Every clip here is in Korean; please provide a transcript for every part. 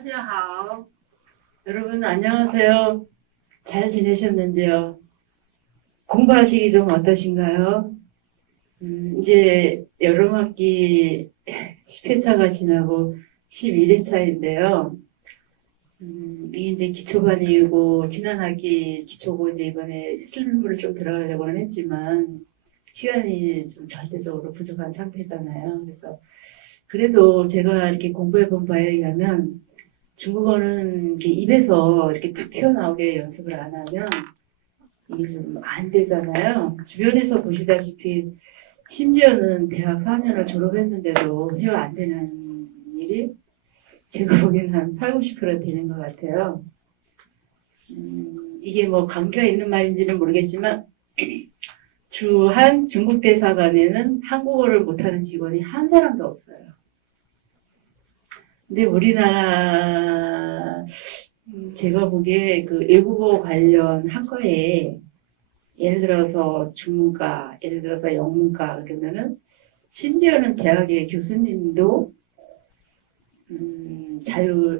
大家好. 여러분 안녕하세요. 잘 지내셨는지요? 공부하시기 좀 어떠신가요? 이제 여름학기 10회차가 지나고 11회차인데요. 이게 이제 기초반이고 지난 학기 기초고 이제 이번에 실무를 좀 들어가려고는 했지만 시간이 좀 절대적으로 부족한 상태잖아요. 그래서 그래도 제가 이렇게 공부해 본 바에 의하면 중국어는 이렇게 입에서 이렇게 툭 튀어나오게 연습을 안 하면 이게 좀 안 되잖아요. 주변에서 보시다시피 심지어는 대학 4년을 졸업했는데도 회화 안 되는 일이 제가 보기에는 한 8, 90% 되는 것 같아요. 이게 뭐 관계가 있는 말인지는 모르겠지만 주한 중국 대사관에는 한국어를 못하는 직원이 한 사람도 없어요. 근데 우리나라 제가 보기에 그 외국어 관련 학과에 예를 들어서 중문과, 예를 들어서 영문과 그러면은 심지어는 대학의 교수님도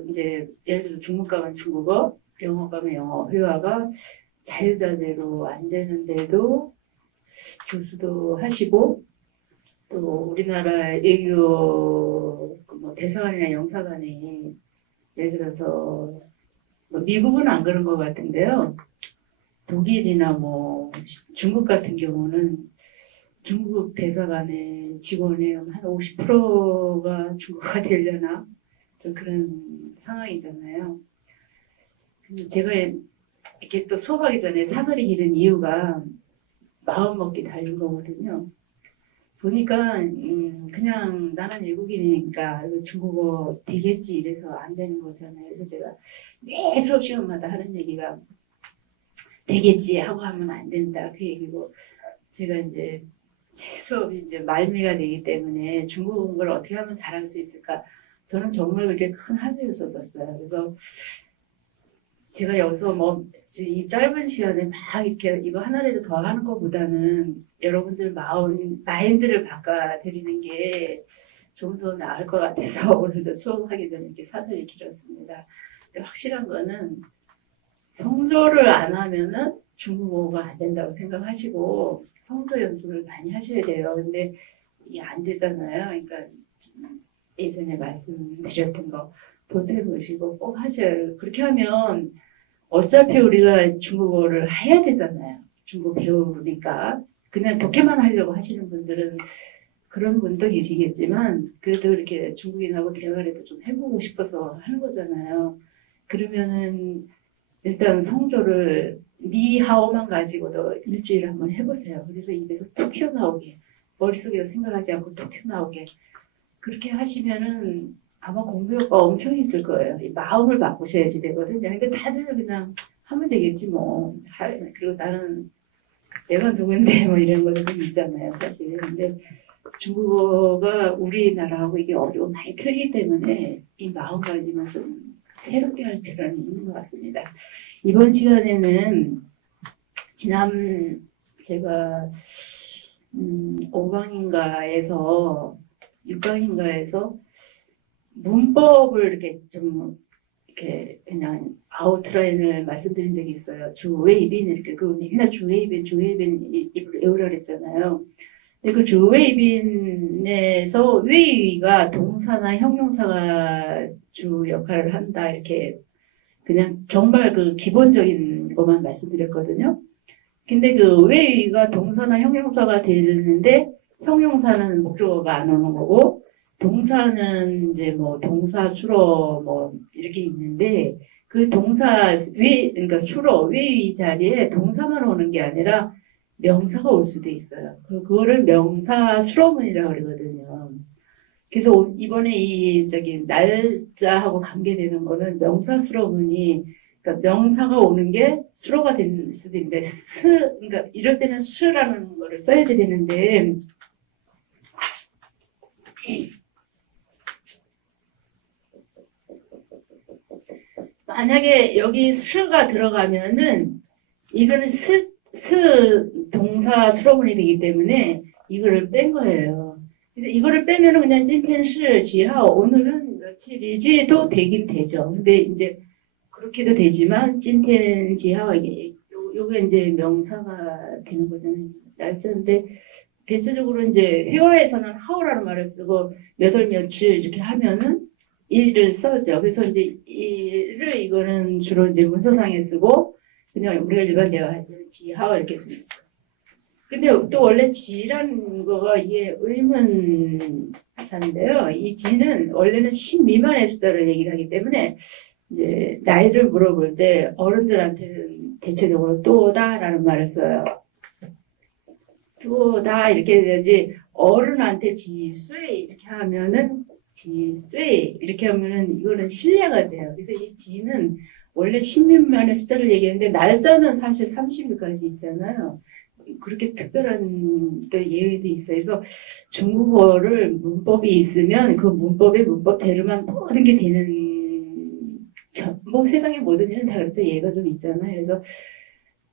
이제 예를 들어 중문과면 중국어, 영어과면 영어, 회화가 자유자재로 안 되는데도 교수도 하시고 또 우리나라 외교 뭐 대사관이나 영사관이 예를 들어서 뭐 미국은 안 그런 것 같은데요. 독일이나 뭐 중국 같은 경우는 중국 대사관의 직원의 한 50%가 중국어가 되려나 좀 그런 상황이잖아요. 제가 이렇게 또 수업하기 전에 사설이 기른 이유가 마음먹기 달린 거거든요. 보니까 그냥 나는 외국인이니까 중국어 되겠지 이래서 안 되는 거잖아요. 그래서 제가 매 수업 시간마다 하는 얘기가 되겠지 하고 하면 안 된다 그 얘기고, 제가 이제 제 수업이 이제 말미가 되기 때문에 중국어를 어떻게 하면 잘할 수 있을까, 저는 정말 그렇게 큰 한계였었어요. 그래서 제가 여기서 뭐 이 짧은 시간에 막 이렇게 이거 하나라도 더 하는 것보다는 여러분들 마인드를 바꿔드리는 게 좀 더 나을 것 같아서 오늘도 수업하기 전에 이렇게 사설이 길었습니다. 근데 확실한 거는 성조를 안 하면은 중국어가 안 된다고 생각하시고 성조 연습을 많이 하셔야 돼요. 근데 이게 안 되잖아요. 그러니까 예전에 말씀드렸던 거 보태보시고 꼭 하셔요. 그렇게 하면 어차피 우리가 중국어를 해야 되잖아요. 중국어 배우니까. 그냥 독해만 하려고 하시는 분들은 그런 분도 계시겠지만 그래도 이렇게 중국인하고 대화를 좀 해보고 싶어서 하는 거잖아요. 그러면은 일단 성조를 니하오만 가지고도 일주일에 한번 해보세요. 그래서 입에서 툭 튀어나오게, 머릿속에서 생각하지 않고 툭 튀어나오게 그렇게 하시면은 아마 공부 효과 엄청 있을 거예요. 이 마음을 바꾸셔야지 되거든요. 그러니까 다들 그냥 하면 되겠지 뭐. 그리고 나는 내가 누군데 뭐 이런 것도 좀 있잖아요, 사실. 근데 중국어가 우리나라하고 이게 어려운 많이 틀리기 때문에 이 마음가짐을 좀 새롭게 할 필요는 있는 것 같습니다. 이번 시간에는 지난 제가 5강인가에서 6강인가에서 문법을 이렇게 좀 이렇게 그냥 아웃라인을 말씀드린 적이 있어요. 주웨이빈 이렇게 그 맨날 주웨이빈 입을 외우라 그랬잖아요. 근데 그 주웨이빈에서 웨이가 동사나 형용사가 주 역할을 한다 이렇게 그냥 정말 그 기본적인 것만 말씀드렸거든요. 근데 그 웨이가 동사나 형용사가 되는데 형용사는 목적어가 안 오는 거고 동사는 이제 뭐 동사 수로 뭐 이렇게 있는데 그 동사 그러니까 수로 웨이 자리에 동사만 오는 게 아니라 명사가 올 수도 있어요. 그거를 명사 수로문이라고 그러거든요. 그래서 이번에 이 날짜하고 관계되는 거는 명사 수로문이 그러니까 명사가 오는 게 수로가 될 수도 있는데 그러니까 이럴 때는 스라는 거를 써야 되는데 만약에 여기 스가 들어가면은 이거는 동사 수로문이 되기 때문에 이거를 뺀 거예요. 그래서 이거를 빼면은 그냥 찐텐시 지하오 오늘은 며칠이지도 되긴 되죠. 근데 이제 그렇게도 되지만 찐텐지하고 이게 요게 이제 명사가 되는 거잖아요. 날짜인데 대체적으로 이제 회화에서는 하오라는 말을 쓰고 몇 월 며칠 이렇게 하면은 일을 써죠. 그래서 이제 일을 이거는 주로 이제 문서상에 쓰고 그냥 우리가 일반 대화할 때는 지하오 이렇게 씁니다. 근데 또 원래 지라는 거가 이게 의문사인데요. 이 지는 원래는 10 미만의 숫자를 얘기를 하기 때문에 이제 나이를 물어볼 때 어른들한테는 대체적으로 또다라는 말을 써요. 또다 이렇게 해야지 어른한테 지쇠 이렇게 하면은 지쇠 이렇게 하면은 이거는 신뢰가 돼요. 그래서 이 지는 원래 10 미만의 숫자를 얘기했는데 날짜는 사실 30일까지 있잖아요. 그렇게 특별한 또 예외도 있어요. 그래서 중국어를 문법이 있으면 그 문법의 문법대로만 모든 게 되는 뭐 세상의 모든 일은 다 그래서 예가 좀 있잖아요. 그래서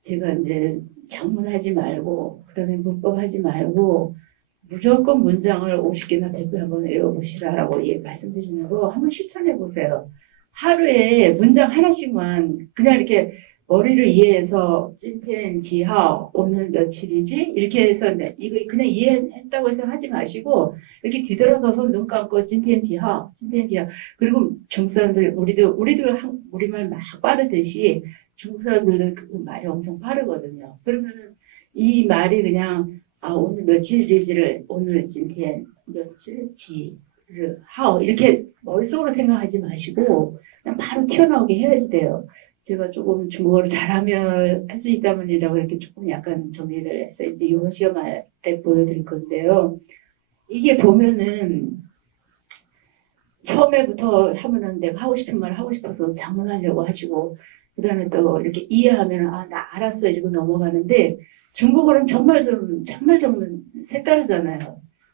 제가 이제 장문하지 말고 그다음에 문법하지 말고 무조건 문장을 50개나 100개 한번 외워보시라라고 말씀드리는 거 한번 실천해 보세요. 하루에 문장 하나씩만 그냥 이렇게 머리를 이해해서 찐텐 지하오 오늘 며칠이지 이렇게 해서 이거 그냥 이해했다고 해서 하지 마시고 이렇게 뒤돌아서서 눈 감고 찐텐 지하오 그리고 중국 사람들 우리도 우리말 막 빠르듯이 중국 사람들은 그 말이 엄청 빠르거든요. 그러면은 이 말이 그냥 오늘 며칠이지를 오늘 찐텐 며칠 지를 하오 이렇게 머릿속으로 생각하지 마시고 그냥 바로 튀어나오게 해야지 돼요. 제가 조금 중국어를 잘하면 할 수 있다면이라고 이렇게 조금 약간 정리를 해서 이제 이번 시험에 보여드릴 건데요. 이게 보면은 처음에부터 하면은 내가 하고 싶은 말 하고 싶어서 장문하려고 하시고 그 다음에 또 이렇게 이해하면 나 알았어 이러고 넘어가는데 중국어는 정말 좀 색다르잖아요.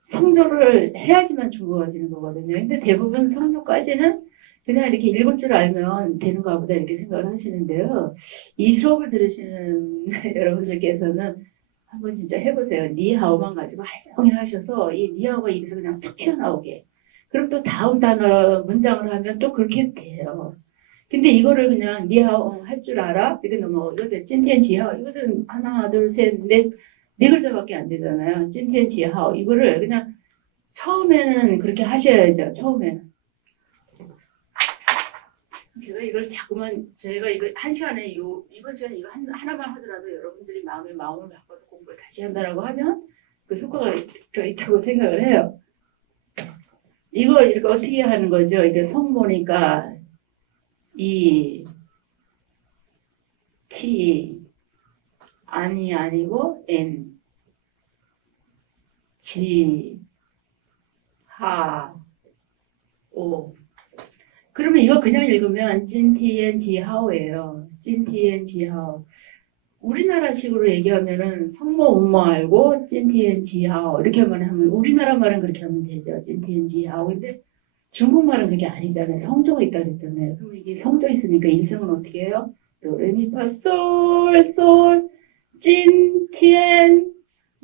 성조를 해야지만 중국어가 되는 거거든요. 근데 대부분 성조까지는 그냥 이렇게 읽을 줄 알면 되는가 보다 이렇게 생각을 하시는데요. 이 수업을 들으시는 여러분들께서는 한번 진짜 해보세요. 니하오만 가지고 하루 종일 하셔서 이 니하오가 입에서 그냥 툭 튀어나오게. 그럼 또 다음 단어 문장을 하면 또 그렇게 돼요. 근데 이거를 그냥 니하오 할 줄 알아? 이게 너무 이것도 찐텐지하오 이것은 하나 둘 셋 넷 네 글자밖에 안 되잖아요. 찐텐지하오 이거를 그냥 처음에는 그렇게 하셔야죠. 처음에는. 제가 이걸 자꾸만 제가 이거 한 시간에 이번 시간에 이거 하나만 하더라도 여러분들이 마음을 바꿔서 공부를 다시 한다라고 하면 그 효과가 있다고 생각을 해요. 이거 이렇게 어떻게 하는 거죠? 이게 성모니까 이 T 아니고 N G 하 오 그러면 이거 그냥 읽으면 찐티엔 지하오예요. 찐티엔 지하오. 우리나라식으로 얘기하면은 성모 음모 알고 찐티엔 지하오 이렇게만 하면 우리나라 말은 그렇게 하면 되죠. 찐티엔 지하오. 근데 중국말은 그게 아니잖아요. 성조가 있다 그랬잖아요. 그럼 이게 성조 있으니까 인성은 어떻게 해요? 도레미파솔솔 찐티엔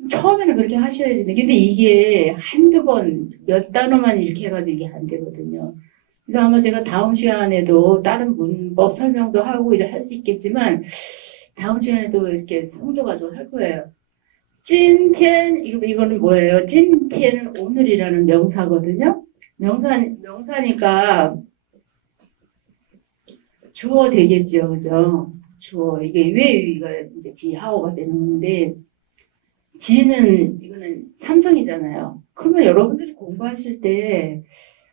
처음에는 그렇게 하셔야 되는데 근데 이게 한두 번 몇 단어만 이렇게 해가지고 이게 안 되거든요. 그래서 아마 제가 다음 시간에도 다른 문법 설명도 하고 이렇게 할 수 있겠지만 다음 시간에도 이렇게 성조 가지고 할 거예요. 찐텐 이거는 뭐예요? 찐텐은 오늘이라는 명사거든요. 명사니까 주어 되겠죠, 그죠? 주어 이게 외위가 이제 지하오가 되는데 지는 이거는 삼성이잖아요. 그러면 여러분들이 공부하실 때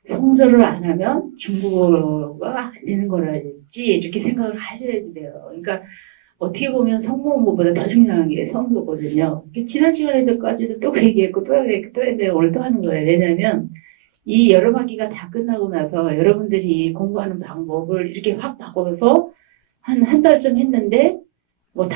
성조를 안 하면 중국어가 안 되는 거라든지 이렇게 생각을 하셔야 돼요. 그러니까 어떻게 보면 성모음보다 더 중요한 게 성조거든요. 지난 시간에까지도 또 얘기했고 또 얘기했는데 오늘 또 하는 거예요. 왜냐하면 이 여름 학기가 다 끝나고 나서 여러분들이 공부하는 방법을 이렇게 확 바꿔서 한 달쯤 했는데 뭐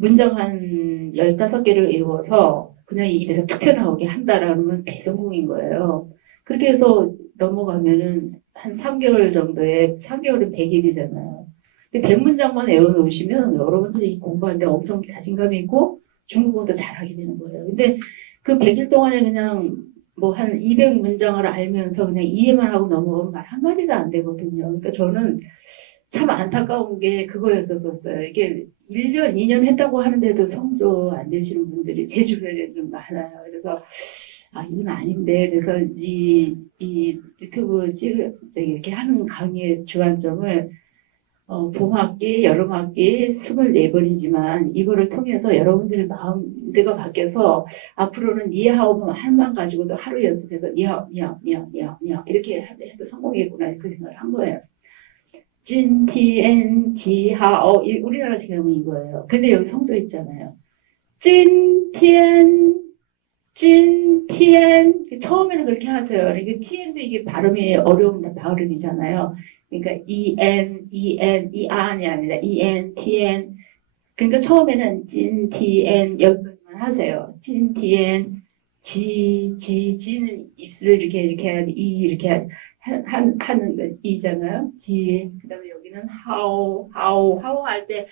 문장 한 15개를 읽어서 그냥 입에서 툭 튀어나오게 한다라는 대성공인 거예요. 그렇게 해서 넘어가면은 한 3개월 정도에 3개월은 100일이잖아요. 근데 100문장만 외워놓으시면 여러분들이 공부하는데 엄청 자신감이 있고 중국어도 잘하게 되는 거예요. 근데 그 100일 동안에 그냥 뭐 한 200문장을 알면서 그냥 이해만 하고 넘어가면 말 한마디도 안 되거든요. 그러니까 저는 참 안타까운 게 그거였었어요. 이게 1년, 2년 했다고 하는데도 성조 안 되시는 분들이 제 주변에 좀 많아요. 그래서 아, 이건 아닌데. 그래서 이 유튜브 이렇게 하는 강의의 주안점을 봄학기, 여름학기 24번이지만 이거를 통해서 여러분들의 마음대가 바뀌어서 앞으로는 니하오만 할만 가지고도 하루 연습해서 니하오, 니하오, 니하오, 니하오, 니하오 이렇게 해도 성공이구나 그 생각을 한 거예요. 찐티엔 지하오 우리나라 지금 이거예요. 근데 여기 성도 있잖아요. 찐티엔 찐티엔 처음에는 그렇게 하세요. 이게 티엔도 이게 발음이 어려운 발음이잖아요. 그러니까 이안이 아니라 tn. 그러니까 처음에는 찐티엔 여기까지만 하세요. 찐티엔 지는 입술을 이렇게 해야지 이렇게 하는 거 이잖아요. 그다음에 여기는 하오 할 때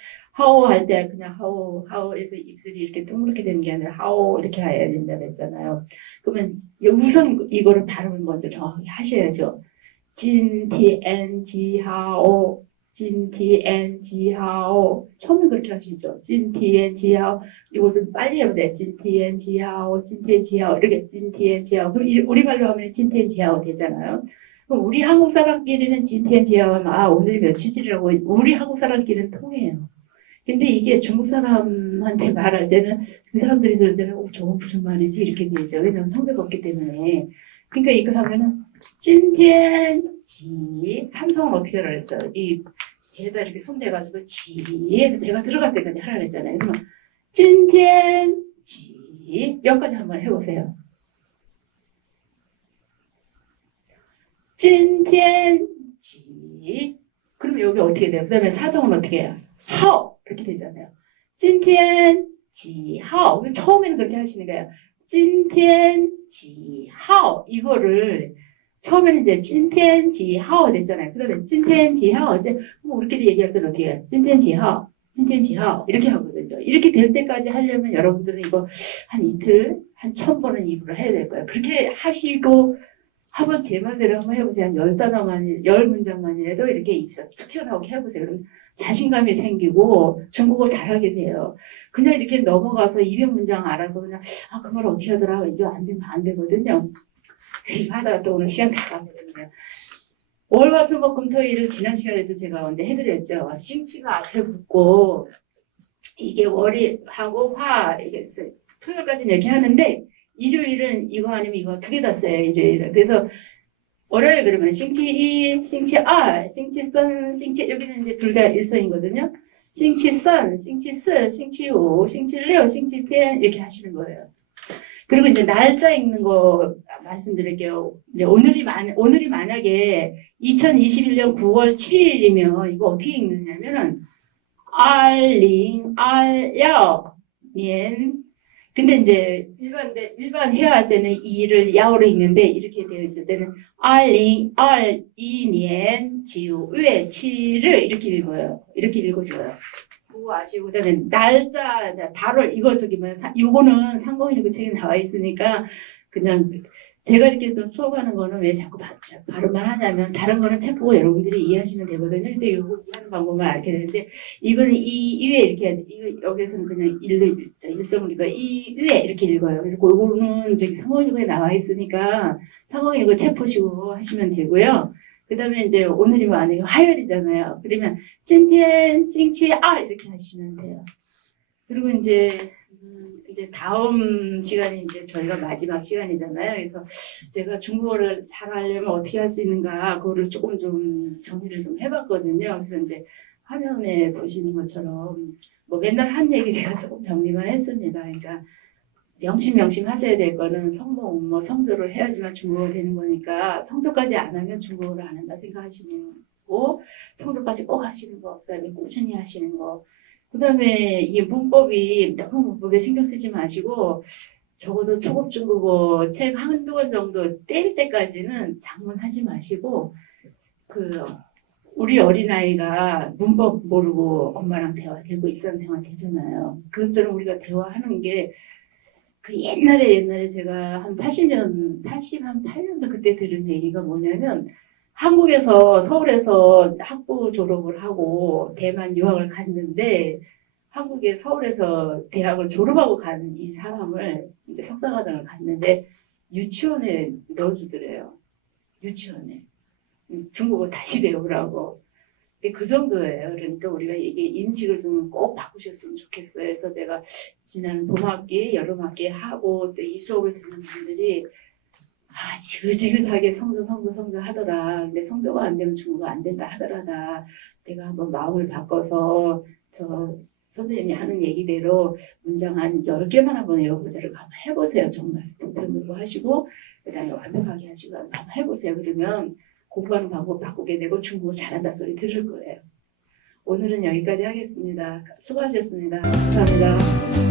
그냥 하오에서 입술이 이렇게 동그랗게 되는 게 아니라 하오 이렇게 해야 된다고 했잖아요. 그러면 우선 이거를 발음을 먼저 정확하게 하셔야죠. 찐티엔 지하오 찐티엔 지하오 처음에 그렇게 하시죠. 찐티엔 지하오 이걸 좀 빨리 해보세요. 찐티엔 지하오 찐티엔 지하오 이렇게 찐티엔 지하오 그럼 우리말로 하면 찐티엔 지하오 되잖아요. 그럼 우리 한국 사람끼리는 찐티엔 지하오 하면 아 오늘이 며칠이라고 우리 한국 사람끼리는 통해요. 근데 이게 중국 사람한테 말할 때는 그 사람들이 들을 때는 저건 무슨 말이지 이렇게 되죠. 왜냐면 성대가 없기 때문에. 그러니까 이거 하면은 찐텐지 삼성은 어떻게 하라 그랬어요? 이 배에다 이렇게 손대가지고 지에서 배가 들어갈 때까지 하라 그랬잖아요. 그러면 찐텐지 여기까지 한번 해보세요. 찐텐지 그러면 여기 어떻게 돼요? 그 다음에 사성은 어떻게 해요? 하오 이렇게 되잖아요. 찐텐지하오 처음에는 그렇게 하시는 거예요. 찐텐지하오 이거를 처음에는 이제 찐텐지하오 됐잖아요. 그 다음에 찐텐지하오 이제 뭐 우리끼리 얘기할 때는 어떻게 해요? 찐텐지하오 이렇게 하거든요. 이렇게 될 때까지 하려면 여러분들은 이거 한 이틀 한 1000번은 입으로 해야 될 거예요. 그렇게 하시고 한번 제 말대로 한번 해보세요. 한 10단어만 10문장만이라도 이렇게 입에서 툭 튀어나오게 해보세요. 그럼 자신감이 생기고 중국어 잘하게 돼요. 그냥 이렇게 넘어가서 200문장 알아서 그냥 아, 그 말 어떻게 하더라. 이거 안 되면 안 되거든요. 이거 하다가 또 오늘 시간 다 가거든요. 월화수목금토일을 지난 시간에도 제가 언제 해드렸죠. 싱치가 앞에 붙고 이게 월이하고 화 이게 토요일까지는 이렇게 하는데 일요일은 이거 아니면 이거 두 개 다 써요. 일요일은. 그래서 월요일 그러면 싱치2, 싱치2, 싱치3, 싱치 여기는 이제 둘 다 일성이거든요. 싱치3, 싱치4, 싱치5, 싱치6, 싱치10 이렇게 하시는 거예요. 그리고 이제 날짜 읽는 거 말씀드릴게요. 이제 오늘이 만약에 2021년 9월 7일이면 이거 어떻게 읽느냐면은 알링알야오 년 근데 이제 일반 회화할 때는 이를 야오로 읽는데 이렇게 되어 있을 때는 2022년 9월 7일 이렇게 읽어요. 이렇게 읽어줘요. 그거 아시고 그다음에 날짜 달월 이거 요거는 상공일보 책에 나와 있으니까 그냥 제가 이렇게 좀 수업하는 거는 왜 자꾸 발음만 하냐면 다른 거는 책 보고 여러분들이 이해하시면 되거든요. 근데 이거 이해하는 방법을 알게 되는데 이거는 이외 이렇게 해야 돼. 여기서는 그냥 일성을 읽어요. 이외 이렇게 읽어요. 그래서 그거는 저기 상공일보에 나와 있으니까 상공일보 책 보시고 하시면 되고요. 그 다음에 이제 오늘이 만약에 화요일이잖아요. 그러면 찐텐 싱치알 이렇게 하시면 돼요. 그리고 이제 다음 시간이 이제 저희가 마지막 시간이잖아요. 그래서 제가 중국어를 잘 하려면 어떻게 할 수 있는가 그거를 조금 좀 정리를 좀 해봤거든요. 그래서 이제 화면에 보시는 것처럼 뭐 맨날 한 얘기 제가 조금 정리만 했습니다. 그러니까 명심 하셔야 될 거는 성모, 성조를 해야지만 중국어가 되는 거니까 성조까지 안 하면 중국어를 안 한다 생각하시는 거, 성조까지 꼭 하시는 거, 그다음에 꾸준히 하시는 거. 그다음에 이 문법이 너무 문법에 신경 쓰지 마시고 적어도 초급 중국어 책 한두 권 정도 뗄 때까지는 장문하지 마시고 우리 어린아이가 문법 모르고 엄마랑 대화되고 일상생활 되잖아요. 그것처럼 우리가 대화하는 게 그 옛날에 제가 한 80년, 88년도 그때 들은 얘기가 뭐냐면 한국에서 서울에서 학부 졸업을 하고 대만 유학을 갔는데 한국에 서울에서 대학을 졸업하고 간 이 사람을 이제 석사과정을 갔는데 유치원에 넣어주더래요. 유치원에. 중국어 다시 배우라고. 근데 그 정도예요. 그러니까 우리가 이게 인식을 좀 꼭 바꾸셨으면 좋겠어요. 그래서 제가 지난 봄학기, 여름학기 하고 또 이 수업을 듣는 분들이 지긋지긋하게 성도 하더라. 근데 성도가 안 되면 중국어 안 된다 하더라다. 내가 한번 마음을 바꿔서 저 선생님이 하는 얘기대로 문장 한 10개만 한번 외워보자를 한번 해보세요. 정말 공부 하시고 그 다음에 완벽하게 하시고 한번 해보세요. 그러면 공부하는 방법 바꾸게 되고 중국어 잘한다 소리 들을 거예요. 오늘은 여기까지 하겠습니다. 수고하셨습니다. 감사합니다.